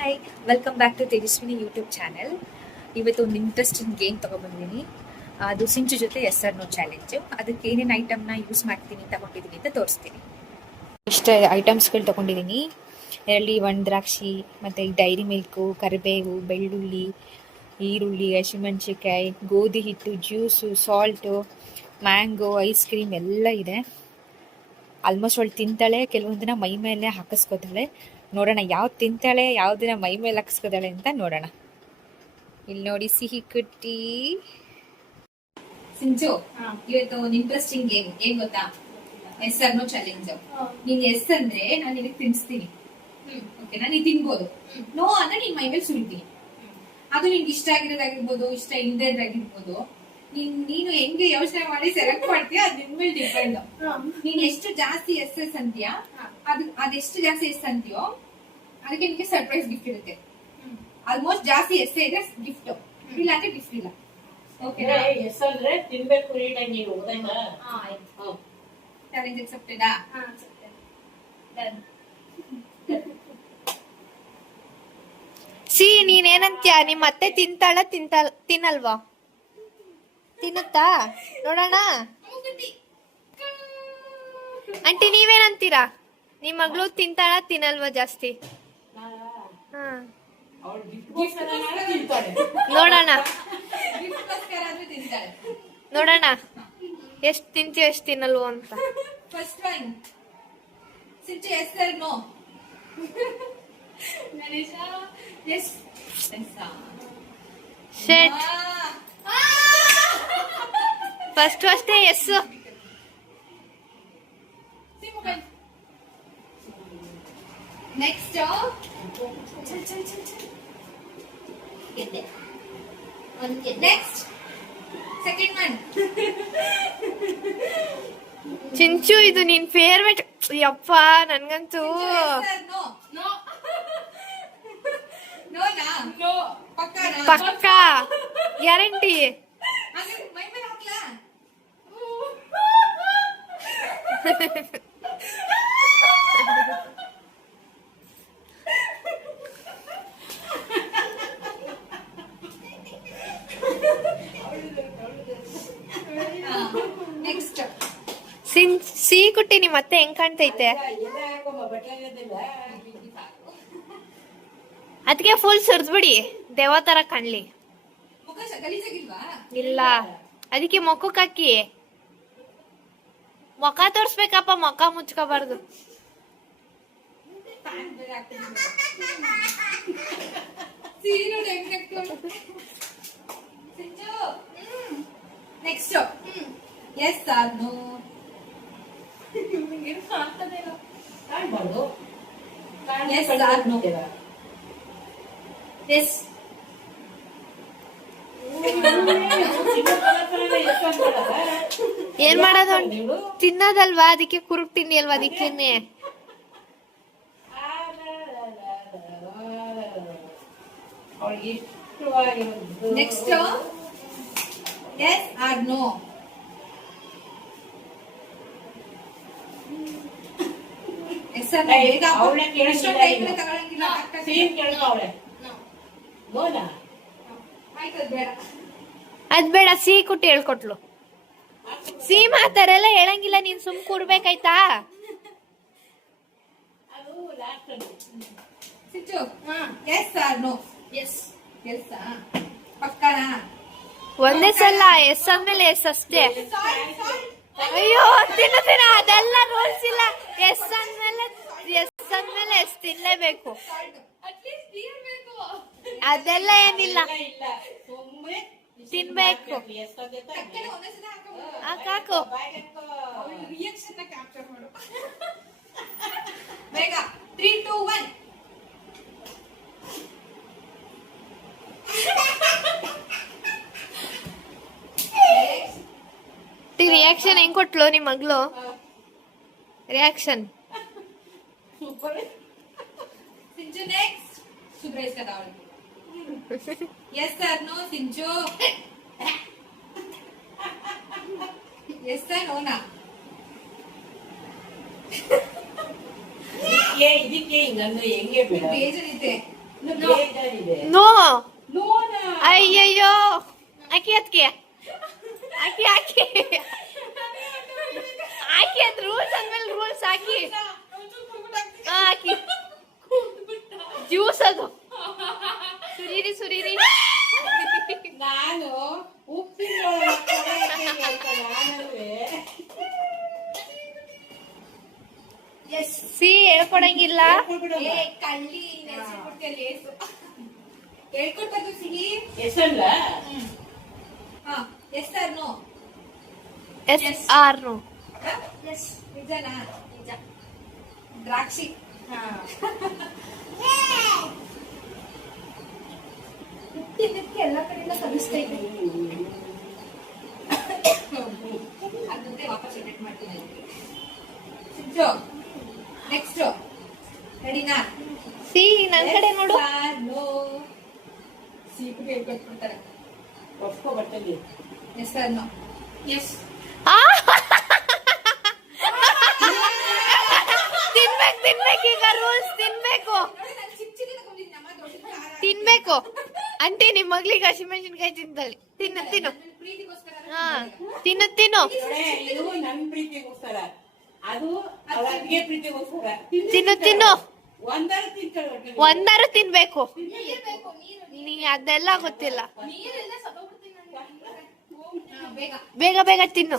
Hi, welcome back to Tejaswini YouTube channel. ಇವತ್ತು ಒಂದು interesting game ತೊಗೊಬಂದಿದ್ದೀನಿ. ಅದು ಸಿಂಚು ಜೊತೆ ಎಸ್ ಆರ್ ನೋ ಚಾಲೆಂಜು. ಅದಕ್ಕೆ ಏನೇನು ಐಟಮ್ನ ಯೂಸ್ ಮಾಡ್ತೀನಿ ತಗೊಂಡಿದ್ದೀನಿ ಅಂತ ತೋರಿಸ್ತೀನಿ. ಇಷ್ಟು ಐಟಮ್ಸ್ಗಳು ತೊಗೊಂಡಿದ್ದೀನಿ. ಇದರಲ್ಲಿ ಒಂದು ದ್ರಾಕ್ಷಿ, ಮತ್ತು ಡೈರಿ ಮಿಲ್ಕು, ಕರಿಬೇವು, ಬೆಳ್ಳುಳ್ಳಿ, ಈರುಳ್ಳಿ, ಹಸಿಮೆಣಸಿನ್ಕಾಯಿ, ಗೋಧಿ ಹಿಟ್ಟು, juice, salt, mango, ice cream ಎಲ್ಲ ಇದೆ. ಆಲ್ಮೋಸ್ಟ್ ಅವಳು ತಿಂತಾಳೆ, ಕೆಲವೊಂದಿನ ಮೈ ಮೇಲೆ ಹಾಕಿಸ್ಕೋತಾಳೆ. ನೋಡೋಣ ಯಾವ್ದು ತಿಂತಾಳೆ, ಯಾವುದಿನ ಮೈ ಮೇಲೆ ಹಾಕಿಸ್ಕೋತಾಳೆ ಅಂತ ನೋಡೋಣ. ಇಲ್ಲಿ ನೋಡಿ ಸಿಹಿ ಕುಟ್ಟಿ ಸಿಂಚು. ಇವತ್ತು ಒಂದು ಇಂಟ್ರೆಸ್ಟಿಂಗ್ ಗೇಮ್ ಏನ್ ಗೊತ್ತಾ? Yes or no challenge. ನೀನ್ ಎಸ್ ಅಂದ್ರೆ ನಾನು ನಿನಗೆ ತಿನ್ಸ್ತೀನಿ, ಓಕೆನಾ? ನೀನ್ ತಿನ್ಬೋದು. ನೋ ಅಂದ್ರೆ ನೀನ್ ಮೈ ಮೇಲೆ ಸುರಿತೀನಿ. ಅದು ನಿನ್ಗೆ ಇಷ್ಟ ಆಗಿರೋದಾಗಿರ್ಬೋದು, ಇಷ್ಟ ಇಲ್ಲದಿರೋದಾಗಿರ್ಬೋದು. ನೀನು ಹೆಂಗೆ ಯೋಚನೆ ಮಾಡಿ ಸೆಲೆಕ್ಟ್ ಮಾಡ್ತೀಯ ಅದ್ ನಿನ್ ಮೇಲೆ ಡಿಪೆಂಡ್. ನೀನ್ ಎಷ್ಟು ಜಾಸ್ತಿ ಎಸ್ ಅಂತೀಯ, ಅದೆಷ್ಟು ಜಾಸ್ತಿ ಎಸ್ ಅಂತೀಯೋ ಅದಕ್ಕೆ ನಿಮ್ಗೆ ಸರ್ಪ್ರೈಸ್ ಗಿಫ್ಟ್ ಇರುತ್ತೆ. ಆಲ್ಮೋಸ್ಟ್ ಜಾಸ್ತಿ ಎಸ್ ಇದೆ ಗಿಫ್ಟ್, ಇಲ್ಲ ಅಂದ್ರೆ ಗಿಫ್ಟ್ ಇಲ್ಲ. ಓಕೆನಾ? ಎಸ್ ಅಂದ್ರೆ ತಿನ್ಬೇಕು ನೀಟಾಗಿ ನೀವು. ಚಾಲೆಂಜ್ ಅಕ್ಸೆಪ್ಟೆಡಾ? ಸಿ ನೀನೇನಂತ್ಯ? ನಿಮ್ಮ ಅತ್ತೆ ತಿನ್ನಲ್ವಾ? ತಿನ್ನುತ್ತಾ? ನೋಡೋಣ. ಆಂಟಿ ನೀವೇನಂತೀರಾ? ನಿಮ್ ಮಗಳು ತಿಂತಾಳ ತಿನ್ನಲ್ವಾ ಜಾಸ್ತಿ? ನೋಡೋಣ ನೋಡೋಣ ಎಷ್ಟ್ ತಿಂತೀಯ ಎಷ್ಟ್ ತಿನ್ನಲ್ವೋ ಅಂತ. First one Sinchu yes or no? Ganesha yes. ಶೇಟ್ ಫಸ್ಟ್ ಅಷ್ಟೇ yes. Next next second one. Chinchu ಇದು ನಿನ್ ಫೇವ್ರೆಟ್. ಯಪ್ಪ ನನ್ಗಂತೂ ಪಕ್ಕ ಗ್ಯಾರಂಟಿ. ನೆಕ್ಸ್ಟ್ ಸಿಹಿ ಕುಟ್ಟಿ ನಿಮ್ ಮತ್ತೆ ಹೆಂಗ್ ಕಾಣ್ತೈತೆ? ಅದಕ್ಕೆ ಫುಲ್ ಸುರ್ದ್ಬಿಡಿ, ದೇವ ತರ ಕಾಣ್ಲಿ. ಇಲ್ಲ ಅದಕ್ಕೆ ಮೊಕ್ಕಕ್ಕೆ ಹಾಕಿ. ಮೊಕ್ಕ ತೋರ್ಸ್ಬೇಕಪ್ಪ, ಮೊಕ್ಕ ಮುಚ್ಕೋಬಾರ್ದು. Next yes or no? Yes or no? Yes. ಏನ್ ಮಾಡೋದು? ತಿನ್ನೋದಲ್ವಾ, ಅದಕ್ಕೆ ಕುರುಕ್ ತಿನ್ನಿ ಅಲ್ವಾ, ಅದಕ್ಕೇನೆ. Next yes or no? Yes or ಅದ್ ಬೇಡ, ಸಿಹಿ ಕುಟ್ಟಿ ಹೇಳ್ಕೊಟ್ಲು. ಸಿಹಿ ಮಾತಾರೆಲ್ಲ ಹೇಳಂಗಿಲ್ಲ, ನೀನ್ ಸುಮ್ ಕೂರ್ಬೇಕಾಯ್ತಾ? Yes or no? Yes. Yes ಪಕ್ಕನಾ? ಒಂದೇ ಸಲ ಎಸ್ ಅಂದ್ಮೇಲೆ ಎಸ್ ಅಷ್ಟೇ. ಅಯ್ಯೋ ತಿನ್ನ ಅದೆಲ್ಲ ರೂಲ್ಸ್ ಇಲ್ಲ. ಎಸ್ ಅಂದ್ಮೇಲೆ ಎಸ್ ತಿನ್ಲೇಬೇಕು, ಅದೆಲ್ಲ ಏನಿಲ್ಲ, ತಿನ್ಬೇಕು. ಹಾಕು ಬೇಗ. 3, 2, 1. ರಿಯಾಕ್ಷನ್ ಹೆಂಗ್ ಕೊಟ್ಲು ನಿಮ್ ಮಗ್ಳು? ರಿಯಾಕ್ಷನ್ ಸಿಂಚು ನೆಕ್ಸ್ಟ್. ಸುಬ್ರೇಶ್ ಕದ ಅವಳು. Yes or no Sinchu? Yes or ನೋನಾ? ಇದಕ್ಕೆ ಹಿಂಗಂದ್ರೆ ಹೆಂಗೆ ಬೇಡ? ಬೇಜಾರಿದೆ. ಇನ್ನು ಬೇಜಾರಿದೆ. ನೋ ನೋಡ. ಅಯ್ಯಯ್ಯೋ ಆಕಿ ಅದಕ್ಕೆ ಆಕಿ ಹಾಕಿ ಹಾಕಿ ಅದ್ ರೂಲ್ಸ್ ಅಂದ್ಮೇಲೆ ರೂಲ್ಸ್ ಹಾಕಿ ಹಾಕಿ ಜ್ಯೂಸ್ ಅದು ಸುರೀರಿ ಸುರೀರಿ ನಾನು ಉಪ್ಪಿನ ಸಿ ಹೇಳ್ಕೊಡಂಗಿಲ್ಲ ಹೇಳ್ಕೊಡ್ಬಾರ್ದು ಸಿಹಿ. ಹೆಸಲ್ಲ yes sir no. Yes or no ನಿಜನಾ? ನಿಜ. ದ್ರಾಕ್ಷಿ. ಹುಟ್ಟಿದ್ದಕ್ಕೆ ಎಲ್ಲ ಕಡೆಯಿಂದ ಕಲಿಸ್ತಾ ಇದ್ದೀನಿ. ಅದನ್ನೇ ವಾಪಸ್ ಎಡಿಟ್ ಮಾಡ್ತೀನಿ. ನೆಕ್ಸ್ಟ್ ರೆಡಿನಾ? ಸಿ ನನ್ ಕಡೆ ನೋಡು. ನೋ. ಸೀಪು ಹೇಳ್ಕೊಟ್ಬಿಡ್ತಾರೆ. ಒಪ್ಕೊ ಬರ್ತದೆ. Yes sir no. ಎಸ್. ತಿನ್ಬೇಕು ಈಗ ರೂಲ್ಸ್ ತಿನ್ಬೇಕು ತಿನ್ಬೇಕು ಅಂತೆ ನಿಮ್ ಮಗ್ಳಿಗೆ ಹಸಿಮೆಣಸಿನ್ಕಾಯಿ ತಿಂತಳಿ ತಿನ್ನು ತಿನ್ನು ಹಾ ತಿನ್ನು ತಿನ್ನು ಇದು ನನ್ ಪ್ರೀತಿಗೋಸ್ಕರ, ಅದು ಅವರಿಗೆ ಪ್ರೀತಿಗೋಸ್ಕರ. ತಿನ್ನು ತಿನ್ನು ಒಂದಾರು ತಿಂತಾಳೆ ಒಟ್ಟಿಗೆ. ಒಂದಾರು ತಿನ್ಬೇಕು. ನೀ ಅದೆಲ್ಲ ಗೊತ್ತಿಲ್ಲ. ಬೇಗ ಬೇಗ ತಿನ್ನು.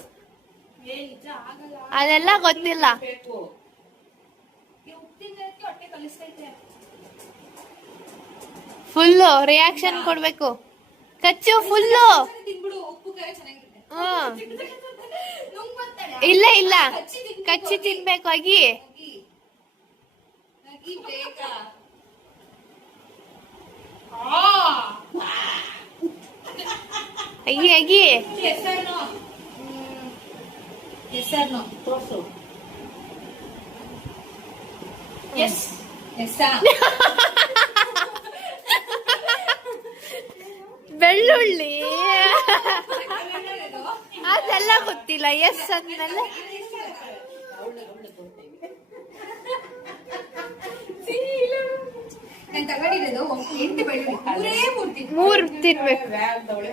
ಅದೆಲ್ಲ ಗೊತ್ತಿಲ್ಲ. ಬೇಕು. ಫುಲ್ಲು ರಿಯಾಕ್ಷನ್ ಕೊಡ್ಬೇಕು. ಕಚ್ಚು ಫುಲ್ಲು. ತಿನ್ಬಿಡು, ಉಪ್ಪು ಖಾರ ಚೆನ್ನಾಗಿರುತ್ತೆ. ಹ್ಮ್ ಇಲ್ಲ ಇಲ್ಲ ಕಚ್ಚಿ ತಿನ್ಬೇಕು ಅಗಿ. ಬೇಗ. ಅಗಿ ಅಗಿ yes sir no. Yes sir no. ತೋರ್ಸು. ಎಸ್. ಎಸ್. ಬೆಳ್ಳುಳ್ಳಿ ಅದೆಲ್ಲ ಗೊತ್ತಿಲ್ಲ. ಎಸ್ ಅಂದ್ಮೇಲೆ ನಾನು ತಗೊಂಡಿರೋದು 8 ಬೆಳ್ಳುಳ್ಳಿ. ಮೂರೇ ಮೂರು ತಿನ್ಬೇಕು. ವ್ಯಾನ್ ತಗೊಳ್ಳಿ.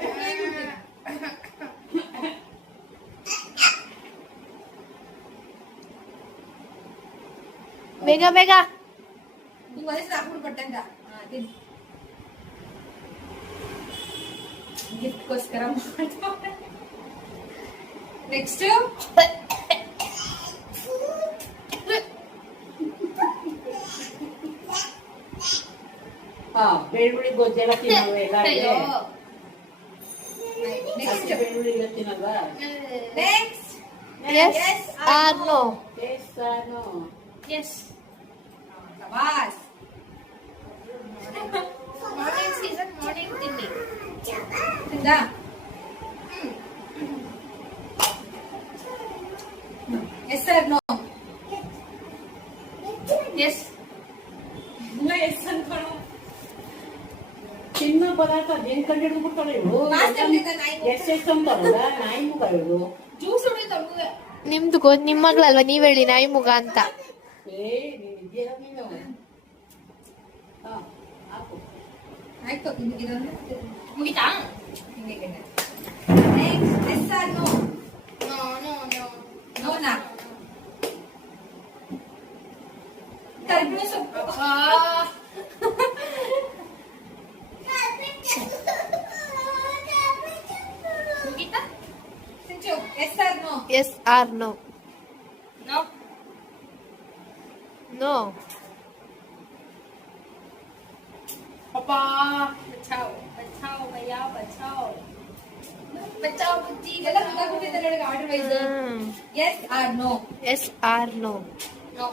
ಬೇಗ ಬೇಗ ನೀವು ವಯಸ್ಸು ಹಾಕ್ಬಿಟ್ಟು ಕೊಟ್ಟಂಗ. ಗಿಫ್ಟ್ಗೋಸ್ಕರ. ನೆಕ್ಸ್ಟ್ ಬೆಳ್ಳುಳ್ಳಿ ಗೊಜ್ಜೆಲ್ಲ ತಿನ್ನಲ್ವ ಎಲ್ಲಾರಿಗೆ? ನೆಕ್ಸ್ಟ್ ಬೆಳ್ಳುಳ್ಳಿ ಎಲ್ಲ ತಿನ್ನಲ್ವಾ? Next yes or no. Yes or no? Yes. ಶಬಾಸ್. ಮಾರ್ನಿಂಗ್ ತಿನ್ನಿ. ತಿಂದಾ? Yes sir no. Yes. Yes ಅನ್ಕೊಳ್ಳೋ. ತಿನ್ನೋ ಪದಾರ್ಥ ಅದೇನ್ ಕಂಡು ಹಿಡಿದ್ಬಿಡ್ತಾಳೆ ಇವ್ರು. ಎಸ್ ಎಸ್ ಅಂತಾರಲ್ಲ ನಾಯಿ ಮುಗ ಇವ್ರು. ಜ್ಯೂಸ್ ಹೊಡಿತಾವೆ. ನಿಮ್ದು ನಿಮ್ ಮಗಳಲ್ವಾ, ನೀವ್ ಹೇಳಿ ನಾಯಿ ಮುಗ ಅಂತ. ನೀನ್ ಇದೆಯಲ್ಲ ನೀನು. ಹಾಕು. ಆಯ್ತು ನಿಮಗಿದೊಂದು ಮುಗಿತಾ? Next yes or no. ನೋನಾ? ಕರ್ಬೇವು ಸೊಪ್ಪು. ಮುಗಿತಾ? Sinchu yes or no. Yes or no. No. No. ಅಪ್ಪ ಬಚಾವ್ ಬಚಾವ್ ಭಯ್ಯ ಬಚಾವ್. ಬಚಾವ್ ಬುಜ್ಜಿ ಇದೆಲ್ಲ ಗೊತ್ತಾಗ್ಬಿಟ್ಟಿದೆ ನನಗೆ order wise. Yes or no. Yes or no. No.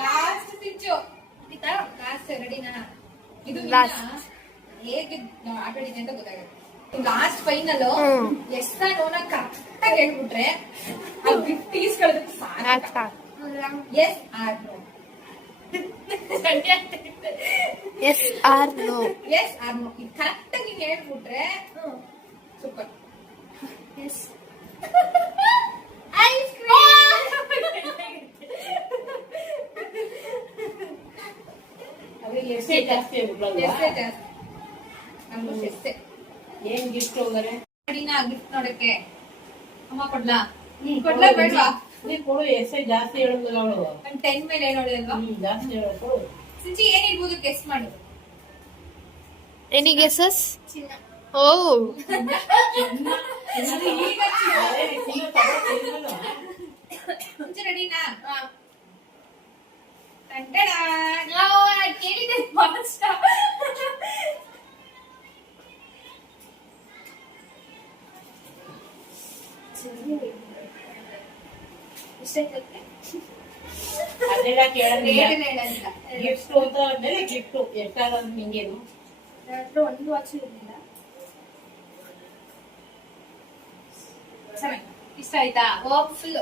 Last Sinchu. ಆಯ್ತಾ? ಲಾಸ್ಟ್ ರೆಡಿನಾ? ಇದು Last. ಹೇಗೆ ನಾವು ಆಟ ಆಡಿದೆ ಅಂತ ಗೊತ್ತಾಗುತ್ತೆ. ಲಾಸ್ಟ್ ಫೈನಲ್ ಎಸ್ ನೋನ ಕರೆಕ್ಟ್ ಆಗಿ ಹೇಳ್ಬಿಟ್ರೆ ಆ ಗಿಫ್ಟ್ ಈಸ್ಕೊಳ್ಳೋದಕ್ಕೆ ಸಾಕು. Yes or no. Yes or no. Yes or no. ಇದು ಕರೆಕ್ಟ್ ಆಗಿ ಹೇಳ್ಬಿಟ್ರೆ ಸೂಪರ್. Ice cream. ಅದ್ರಲ್ಲಿ ಎಷ್ಟೇ ಜಾಸ್ತಿ ಆಗ್ಬಿಡಲ್ವಾ? ಎಷ್ಟೇ ಜಾಸ್ತಿ ನಮ್ಗೂ ಎಷ್ಟೇ ಏನ್ ಗಿಫ್ಟ್ ಹೋದರೆ ನಾ ಗಿಫ್ಟ್ ನೋಡಕ್ಕೆ ಅಮ್ಮ ಕೊಡ್ಲಾ ಕೊಡ್ಲಾ ಬೇಡವಾ? ನೀನ್ ಕೊಡು, ಎಷ್ಟೇ ಜಾಸ್ತಿ ಹೇಳುದಿಲ್ಲ ಅವಳು. ಒಂದ್ 10 ಮೇಲೆ ಏನು ಹೇಳಿಲ್ವಾ? ಜಾಸ್ತಿ ಹೇಳಬೇಕು. ಸಿಂಚಿ ಏನಿರ್ಬೋದು ಗೆಸ್ ಮಾಡು. Any guesses? ಓ ಸಿಂಚಿ ರೆಡಿನಾ? ಕೇಳಿದೆ ಅದೆಲ್ಲ ಕೇಳಂಗಿಲ್ಲ. ಗಿಫ್ಟ್ ಅಂತ ಆದ್ಮೇಲೆ ಗಿಫ್ಟ್ ಎಷ್ಟಾಗೋದು ನಿಂಗೇನು? ಒಂದು ವಾಚ್ ಇರಲಿಲ್ಲ. ಇಷ್ಟ ಆಯ್ತಾ? ಫುಲ್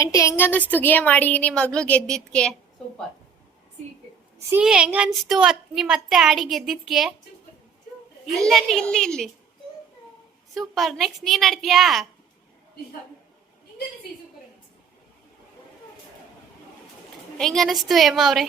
ಅಂಟಿ ಹೆಂಗ ಅನಿಸ್ತು ಗೇಮ್ ಮಾಡಿ ನಿಮ್ ಮಗ್ಳು ಗೆದ್ದಿದ್ಕೆ? ಸೂಪರ್. ಸಿ ಹೆಂಗ ಅನ್ಸ್ತು ನಿಮ್ ಅತ್ತೆ ಆಡಿ ಗೆದ್ದಿದ್ಕೆ? ಇಲ್ಲ ಇಲ್ಲಿ ಸೂಪರ್. ನೆಕ್ಸ್ಟ್ ನೀನ್ ಆಡ್ತೀಯಾ? ಹೆಂಗ ಅನಿಸ್ತು ಹೇಮ ಅವ್ರೆ?